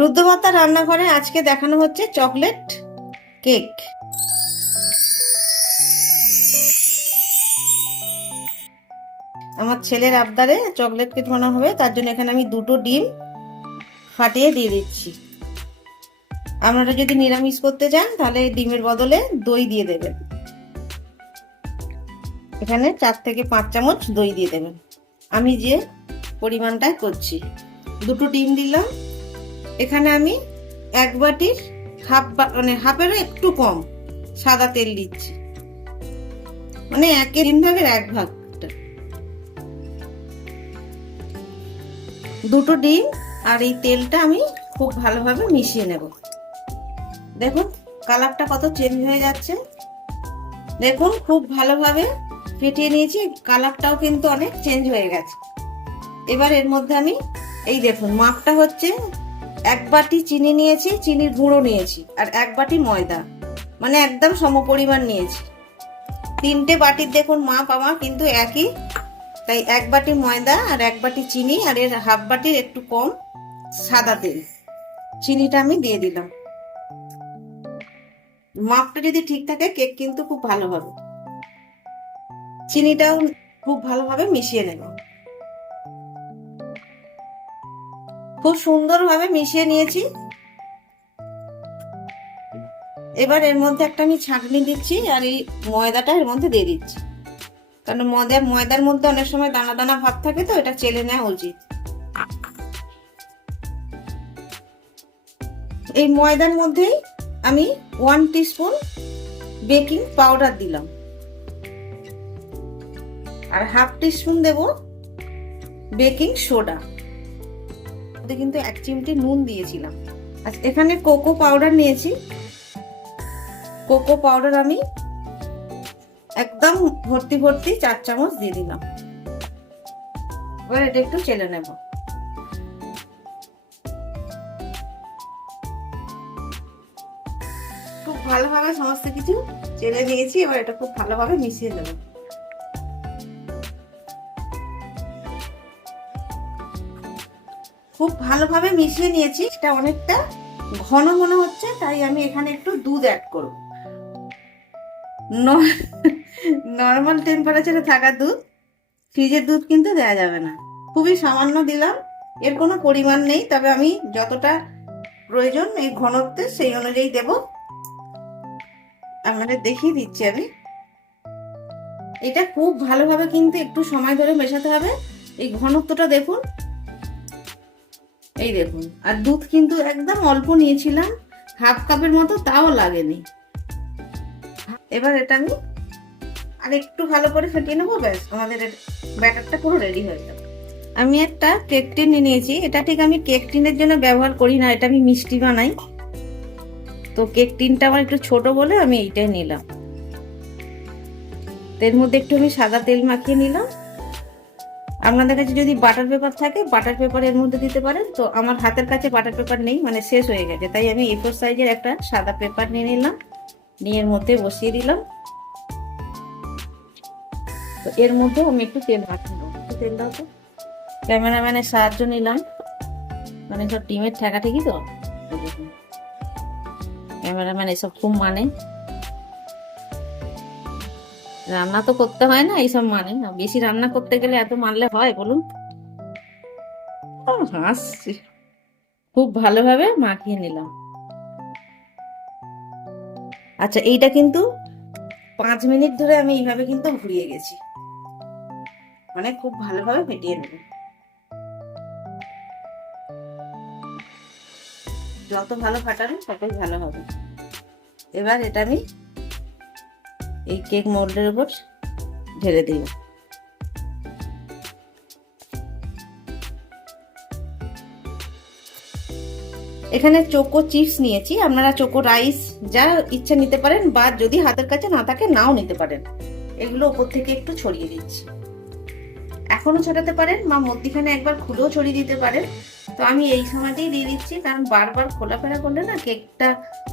রুদ্রমাতা রান্নাঘরে আজকে দেখানো হচ্ছে চকলেট কেক। আমার ছেলের আবদারে চকলেট কেক বানানো হবে, তার জন্য এখানে আমি দুটো ডিম ফাটিয়ে দিয়ে দিচ্ছি। আপনারা যদি নিরামিষ করতে চান, তাহলে ডিমের বদলে দই দিয়ে দেবেন। এখানে চার থেকে পাঁচ চামচ দই দিয়ে দেবেন। আমি যে পরিমাণটা করছি, দুটো ডিম দিলাম। এখানে আমি এক বাটির হাফ মানে হাফেরও একটু কম সাদা তেল দিচ্ছি। মানে একের তিন ভাগের এক ভাগটা। দুটো ডিম আর এই তেলটা আমি খুব ভালোভাবে মিশিয়ে নেব। দেখুন, কালারটা কত চেঞ্জ হয়ে যাচ্ছে। দেখুন, খুব ভালোভাবে ফেটিয়ে নিয়েছি। কালারটাও কিন্তু অনেক চেঞ্জ হয়ে গেছে। এবার এর মধ্যে আমি এই দেখুন, মাপটা হচ্ছে এক বাটি চিনি নিয়েছি, চিনির গুঁড়ো নিয়েছি, আর এক বাটি ময়দা। মানে একদম সমপরিমাণ নিয়েছি। তিনটে বাটির দেখুন মাপ আমার কিন্তু একই। তাই এক বাটি ময়দা আর এক বাটি চিনি, আর এর হাফ বাটির একটু কম সাদা তেল। চিনিটা আমি দিয়ে দিলাম। মাপটা যদি ঠিক থাকে, কেক কিন্তু খুব ভালো হবে। চিনিটাও খুব ভালোভাবে মিশিয়ে নেব। খুব সুন্দরভাবে মিশিয়ে নিয়েছি। এবার এর মধ্যে একটা আমি ছাঁকনি দিচ্ছি আর এই ময়দাটা এর মধ্যে দিয়ে দিচ্ছি। কারণ ময়দা, ময়দার মধ্যে অনেক সময় দানা দানা ভাব থাকে তো, এটা চেলে নেওয়া উচিত। এই ময়দার মধ্যেই আমি ওয়ান টিস্পুন বেকিং পাউডার দিলাম। আর হাফ টিস্পুন দেব বেকিং সোডা কিন্তু এক চিমটি নুন দিয়েছিলাম। আচ্ছা এখানে কোকো পাউডার নিয়েছি। কোকো পাউডার আমি একদম ভর্তি ভর্তি চার চামচ দিয়ে দিলাম। এবার এটা একটু চেলে নেব। খুব ভালোভাবে সমস্ত কিছু চেলে নিয়েছি, এবার এটা খুব ভালোভাবে মিশিয়ে দেবো খুব ভালোভাবে মিশিয়ে নিয়েছি। এটা অনেকটা ঘন মনে হচ্ছে, তাই আমি এখানে একটু দুধ অ্যাড করব। নর্মাল টেম্পারেচারে থাকা দুধ ফ্রিজের দুধ কিন্তু দেওয়া যাবে না। খুবই সামান্য দিলাম, এর কোনো পরিমাণ নেই, তবে আমি যতটা প্রয়োজন এই ঘনত্বে সেই অনুযায়ী দেব। আপনাদের দেখিয়ে দিচ্ছি আমি। এটা খুব ভালোভাবে কিন্তু একটু সময় ধরে মেশাতে হবে। এই ঘনত্বটা দেখুন এই দেখুন, আর দুধ কিন্তু একদম অল্প নিয়েছিলাম হাফ কাপের মতো, তাও লাগেনি। এবার এটা আমি আর একটু ভালো করে ফেটিয়ে নেব, ব্যাস, আমাদের ব্যাটারটা পুরো রেডি হয়ে যাবে আমি একটা কেক টিন নিয়েছি, এটা ঠিক আমি কেক টিনের জন্য ব্যবহার করি না, এটা আমি মিষ্টি বানাই। তো কেক টিনটা আমার একটু ছোট বলে আমি এইটাই নিলাম। এর মধ্যে একটু আমি সাদা তেল মাখিয়ে নিলাম। আপনাদের কাছে যদি বাটার পেপার থাকে বাটার পেপার এর মধ্যে দিতে পারেন। তো আমার হাতের কাছে বাটার পেপার নেই মানে শেষ হয়ে গেছে। তাই আমি এফোর সাইজের একটা সাদা পেপার নিয়ে নিলাম। নিয়ে এর মধ্যে বসিয়ে দিলাম। তো এর মধ্যে আমি একটু তেল মাখিয়ে তেল দাও তো। ক্যামেরাম্যানের সাহায্য নিলাম। মানে সব টিমের ঠেকা ঠিকই তো? ক্যামেরাম্যান এসব খুব মানে। রান্না তো করতে হয় না এইসব মানে না। বেশি রান্না করতে গেলে এত মানলে হয় বলুন? হাসছি খুব ভালোভাবে মাখিয়ে নিলাম। আচ্ছা এইটা কিন্তু পাঁচ মিনিট ধরে আমি এইভাবে কিন্তু ঘুরিয়ে গেছি। মানে খুব ভালোভাবে ফেটিয়ে নেব। যত ভালো ফাটাবে ততই ভালো হবে। এবার এটা আমি এই কেক মোল্ডের উপর ঢেলে দিল এখানে চোকো চিপস নিয়েছি, আপনারা চোকো রাইস যা ইচ্ছা নিতে পারেন বা যদি হাতের কাছে না থাকে নাও নিতে পারেন। এগুলো উপর থেকে একটু ছড়িয়ে দিচ্ছি। এখনও ছড়াতে পারেন বা মধ্যিখানে একবার খুলেও ছড়িয়ে দিতে পারেন। তো আমি এই সময়তেই দিয়ে দিচ্ছি, কারণ বারবার খোলাফেরা করলে না কেকটা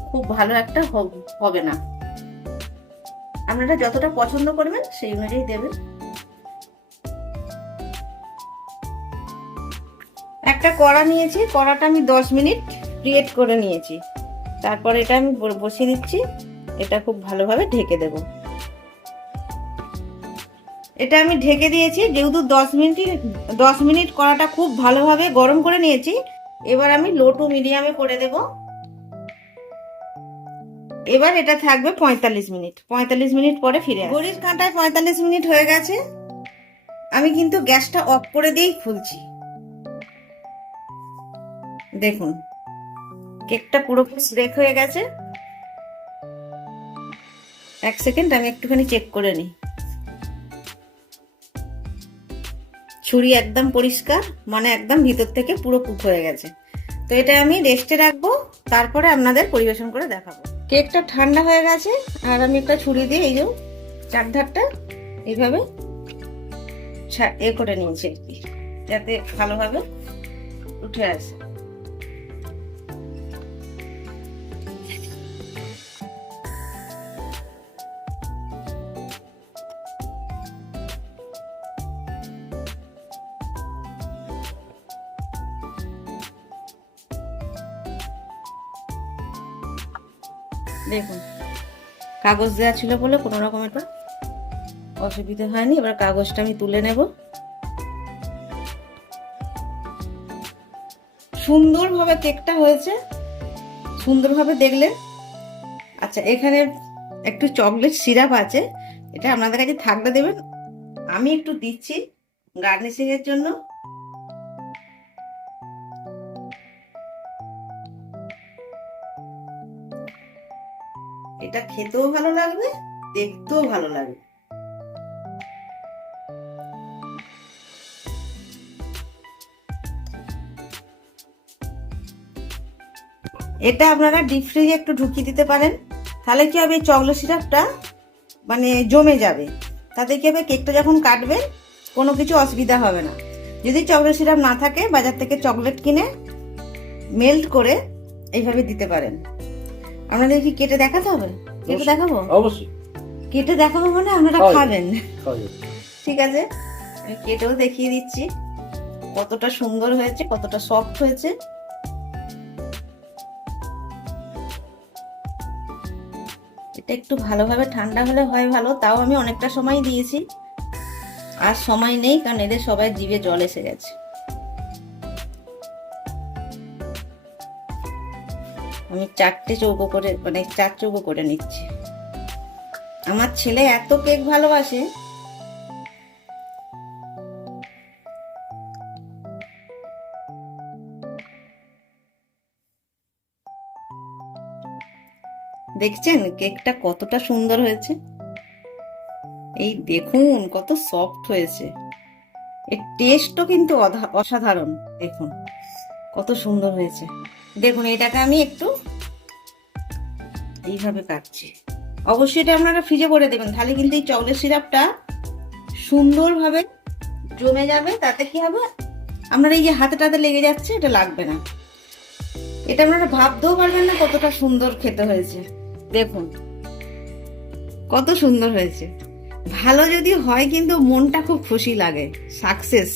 খুব ভালো একটা হবে না। আপনারা যতটা পছন্দ করবেন সেই অনুযায়ী দেবেন। একটা কড়া নিয়েছি, কড়াটা আমি দশ মিনিট ক্রিয়েট করে নিয়েছি। তারপর এটা আমি বসিয়ে দিচ্ছি, এটা খুব ভালোভাবে ঢেকে দেব। এটা আমি ঢেকে দিয়েছি, যেহেতু দশ মিনিট দশ মিনিট কড়াটা খুব ভালোভাবে গরম করে নিয়েছি, এবার আমি লো টু মিডিয়ামে করে দেব। এবার এটা থাকবে পঁয়তাল্লিশ মিনিট। পঁয়তাল্লিশ মিনিট পরে ফিরে। ঘড়ির কাঁটায় পঁয়তাল্লিশ মিনিট হয়ে গেছে। আমি কিন্তু গ্যাসটা অফ করে দিয়েই খুলছি। দেখুন, কেকটা পুরোপুরি ব্রেক হয়ে গেছে। এক সেকেন্ড, আমি একটুখানি চেক করে নিই। ছুরি একদম পরিষ্কার মানে একদম ভিতর থেকে পুরো কুক হয়ে গেছে। তো এটা আমি রেস্টে রাখব, তারপরে আপনাদের পরিবেশন করে দেখাবো। কেকটা ঠান্ডা হয়ে গেছে, আর আমি একটা ছুরি দিয়ে এই যে চারধারটা এইভাবে এ করে নিয়েছি আর কি, যাতে ভালোভাবে উঠে আসে। দেখুন, কাগজ দেওয়া ছিল বলে কোনো রকম একটা অসুবিধা হয়নি। এবার কাগজটা আমি তুলে নেব। সুন্দরভাবে কেকটা হয়েছে। সুন্দরভাবে দেখলে আচ্ছা এখানে একটু চকলেট সিরাপ আছে। এটা আপনাদের কাছে থাকলে দেবেন। আমি একটু দিচ্ছি গার্নিশিং এর জন্য। এটা খেতেও ভালো লাগবে, দেখতেও ভালো লাগবে। এটা আপনারা ডিপ ফ্রিজে একটু ঢুকিয়ে দিতে পারেন। তাহলে কি হবে, চকলেট সিরাপটা মানে জমে যাবে। তাতে কি হবে কেকটা যখন কাটবে, কোনো কিছু অসুবিধা হবে না। যদি চকলেট সিরাপ না থাকে, বাজার থেকে চকলেট কিনে মেল্ট করে এইভাবে দিতে পারেন। আপনাদের কি কেটে দেখাতে হবে? কেটে দেখাবো? অবশ্যই। কেটে দেখাবো মানে আপনারা খাবেন। ঠিক আছে? আমি কেটেও দেখিয়ে দিচ্ছি। কতটা সুন্দর হয়েছে কতটা সফট হয়েছে। এটা একটু ভালোভাবে ঠান্ডা হলে হয় ভালো তাও আমি অনেকটা সময় দিয়েছি। আর সময় নেই কারণ এদের সবাই জিভে জল এসে গেছে। আমি চারটে চৌকো করে মানে চার চৌকো করে নিচ্ছি। আমার ছেলে এত কেক ভালোবাসে। দেখছেন কেকটা কতটা সুন্দর হয়েছে? এই দেখুন, কত সফট হয়েছে। এর টেস্টও কিন্তু অসাধারণ। দেখুন, কত সুন্দর হয়েছে। দেখুন, এটাকে আমি একটু এইভাবে কাটছি। অবশ্যই এটা আপনারা ফ্রিজে করে দেবেন, তাহলে কিন্তু এই চকলেট সিরাপটা সুন্দরভাবে জমে যাবে, তাতে কি হবে? আপনার এই যে হাতে টাতে লেগে যাচ্ছে, এটা লাগবে না। এটা আপনারা ভাবতেও পারবেন না কতটা সুন্দর খেতে হয়েছে। দেখুন, কত সুন্দর হয়েছে। ভালো যদি হয়, কিন্তু মনটা খুব খুশি লাগে। সাকসেস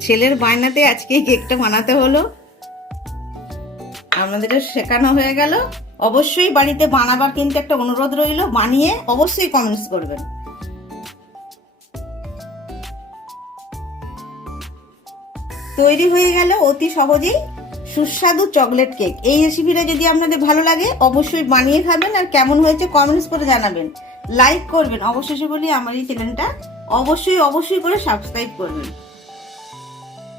ছেলের বায়নাতে আজকে কেকটা বানাতে হলো। আমাদের শেখানো হয়ে গেল। অবশ্যই বাড়িতে বানাবার কিন্তু একটা অনুরোধ রইল, বানিয়ে অবশ্যই কমেন্টস করবেন। তৈরি হয়ে গেল অতি সহজেই সুস্বাদু চকলেট কেক এই রেসিপিটা যদি আপনাদের ভালো লাগে, অবশ্যই বানিয়ে খাবেন আর কেমন হয়েছে কমেন্টস করে জানাবেন। লাইক করবেন। অবশেষে বলি, আমার এই চ্যানেলটা অবশ্যই অবশ্যই করে সাবস্ক্রাইব করবেন।